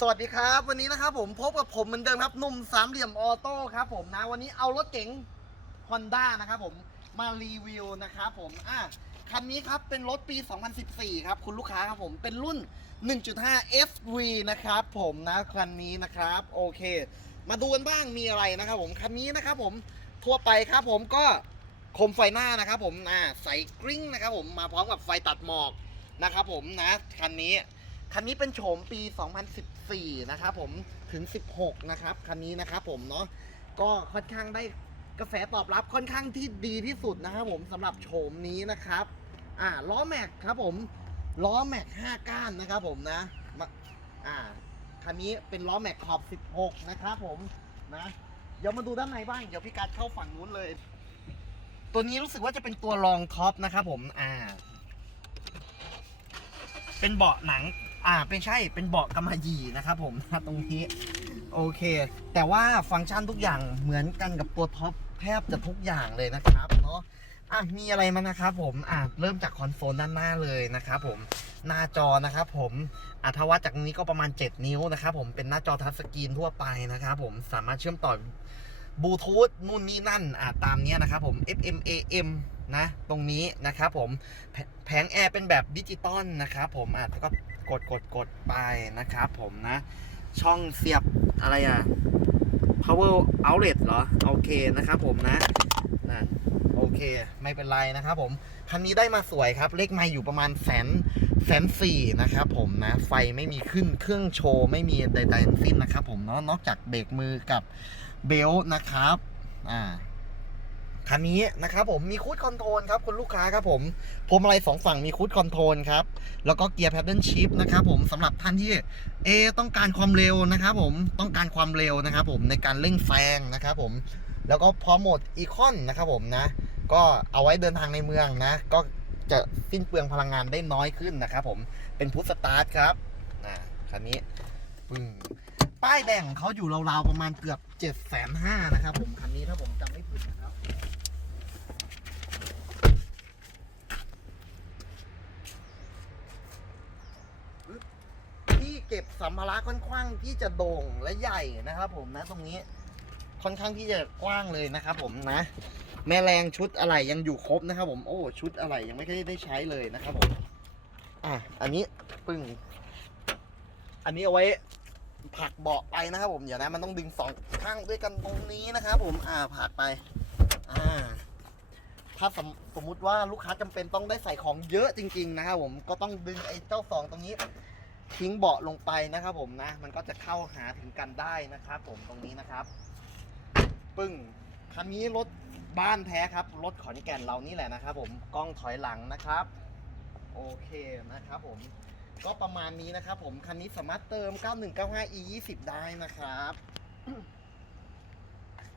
สวัสดีครับ วันนี้นะครับผมพบกับผมเหมือนเดิมครับหนุ่มสามเหลี่ยมออโต้ครับผมนะวันนี้เอารถเก๋ง Honda นะครับผมมารีวิวนะครับผมอะคันนี้ครับเป็นรถปี 2014 ครับคุณลูกค้าครับผมเป็นรุ่น 1.5 FV นะครับผมนะคันนี้นะครับโอเค มาดูกันบ้างมีอะไรนะครับผมคันนี้นะครับผมทั่วไปครับผมก็โคมไฟหน้านะครับผมอ่าใสกริ้งนะครับผมมาพร้อมกับไฟตัดหมอกนะครับผมนะคันนี้ คันนี้เป็นโฉมปี 2014 นะครับผมถึง 16 นะครับ คันนี้นะครับผมเนาะก็ค่อนข้างได้กระแสตอบรับค่อนข้างที่ดีที่สุดนะครับผมสำหรับโฉมนี้นะครับอ่าล้อแม็กครับผมล้อแม็ก 5 ก้านนะครับผมนะมอ่าคันนี้เป็นล้อแม็กขอบ 16 นะครับผมนะเดี๋ยวมาดูด้านในบ้างเดี๋ยวพี่การเข้าฝั่งนู้นเลย ตัวนี้รู้สึกว่าจะเป็นตัวรองท็อปนะครับผมอ่าเป็นเบาะหนัง อ่าเป็นใช่เป็นเบาะกำมะหยี่นะครับผมตรงนี้โอเค แต่ว่าฟังก์ชันทุกอย่างเหมือนกันกับตัวท็อปแทบจะทุกอย่างเลยนะครับเนาะอะมีอะไรมานะครับผมอะเริ่มจากคอนโซลด้านหน้าเลยนะครับผมหน้าจอนะครับผมอะถ้าวัดจากนี้ก็ประมาณ 7 นิ้วนะครับผมเป็นหน้าจอทัชสกรีนทั่วไปนะครับผมสามารถเชื่อมต่อบลูทูธนู่นนี่นั่นอะตามนี้นะครับผม FM AM นะ ตรงนี้นะครับผมแผแผงแอร์เป็นแบบดิจิตอลนะครับผมอะแล้วก็ กดกดกดไปนะครับผมนะ ช่องเสียบอะไรอะ power outlet เหรอ โอเคนะครับผมนะนั่นโอเค ไม่เป็นไรนะครับผมคันนี้ได้มาสวยครับ เลขไมาอยู่ประมาณแสนแสนสี่นะครับผมนะ ไฟไม่มีขึ้นเครื่องโชว์ไม่มีใดๆทั้งสิ้นนะครับผมเนาะนอกจากเบรกมือกับเบลต์นะครับ อ่า คันนี้นะครับผมมีคูดคอนโทรลครับคุณลูกค้าครับผมพวงมาลัยสองฝั่งมีคูดคอนโทรลครับแล้วก็เกียร์แพดเดิลชิพนะครับผมสำหรับท่านที่เอต้องการความเร็วนะครับผมต้องการความเร็วนะครับผมในการเร่งแซงนะครับผมแล้วก็พร้อมโหมดอีคอนนะครับผมนะ ก็เอาไว้เดินทางในเมืองนะ ก็จะสิ้นเปลืองพลังงานได้น้อยขึ้นนะครับผมเป็นพุทสตาร์ทครับอ่าคันนี้ปึ้ง ป้ายแดงของเขาอยู่ราวๆประมาณเกือบ7จ็ดแสนห้านะครับผมคันนี้ถ้าผมจำไม่ผิดนะครับ ที่เก็บสัมภาระค่อนข้างที่จะโด่งและใหญ่นะครับผมนะตรงนี้ค่อนข้างที่จะกว้างเลยนะครับผมนะ แม่แรงชุดอะไรยังอยู่ครบนะครับผมโอ้ชุดอะไรยังไม่ได้ได้ใช้เลยนะครับผมอะอันนี้ปึ้งอันนี้เอาไว้ ผักเบาะไปนะครับผมเดี๋ยวนะมันต้องดึงสองข้างด้วยกันตรงนี้นะครับผมอ่าผักไปอ่าถ้าสมสมมุติว่าลูกค้าจำเป็นต้องได้ใส่ของเยอะจริง ๆ นะครับผมก็ต้องดึงไอ้เจ้าสองตรงนี้ ทิ้งเบาะลงไปนะครับผมนะ มันก็จะเข้าหาถึงกันได้นะครับผมตรงนี้นะครับ ปึ้งคันนี้รถบ้านแท้ครับรถขอนแก่นเรานี่แหละนะครับ ผมกล้องถอยหลังนะครับ โอเคนะครับผม ก็ประมาณนี้นะครับผม คันนี้สามารถเติม 9195 e 20ได้นะครับ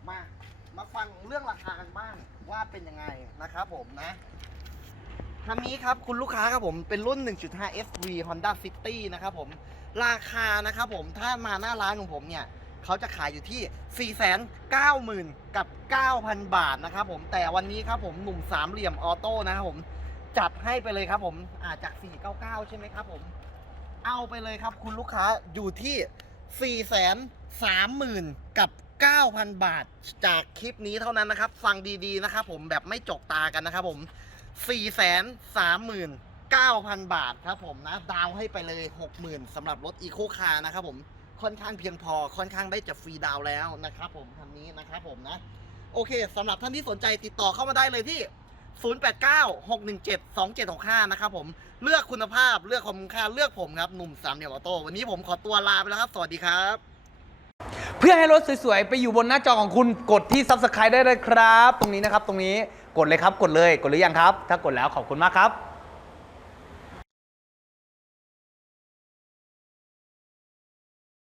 มา มาฟังเรื่องราคากันบ้างว่าเป็นยังไงนะครับผมนะคันนี้ครับคุณลูกค้าครับผมเป็นรุ่น 1.5 FV Honda City นะครับผม ราคานะครับผมถ้ามาหน้าร้านของผมเนี่ยเขาจะขายอยู่ที่ 490,000 กับ 9,000 บาทนะครับผมแต่วันนี้ครับผมหนุ่มสามเหลี่ยมออโต้นะครับผม จัดให้ไปเลยครับผมอาจาก 499 ใช่ไหมครับผม เอาไปเลยครับคุณลูกค้าอยู่ที่ 430,000 กับ 9,000 บาท จากคลิปนี้เท่านั้นนะครับ ฟังดีๆนะครับผมแบบไม่จกตากันนะครับผม 439,000 บาทครับผมนะ ดาวให้ไปเลย 60,000สำหรับรถอีโคคาร์นะครับผมค่อนข้างเพียงพอค่อนข้างได้จะฟรีดาวแล้วนะครับผมคันนี้นะครับผมนะ โอเคสำหรับท่านที่สนใจติดต่อเข้ามาได้เลยที่ 0896172765 นะครับผมเลือกคุณภาพเลือกความคุ้มค่าเลือกผมครับหนุ่มสามเหลี่ยมออโต้วันนี้ผมขอตัวลาไปแล้วครับสวัสดีครับ เพื่อให้รถสวยๆ ไปอยู่บนหน้าจอของคุณกดที่ Subscribe ได้เลยครับ ตรงนี้นะครับ ตรงนี้กดเลยครับกดเลยกดหรือยังครับ ถ้ากดแล้วขอบคุณมากครับ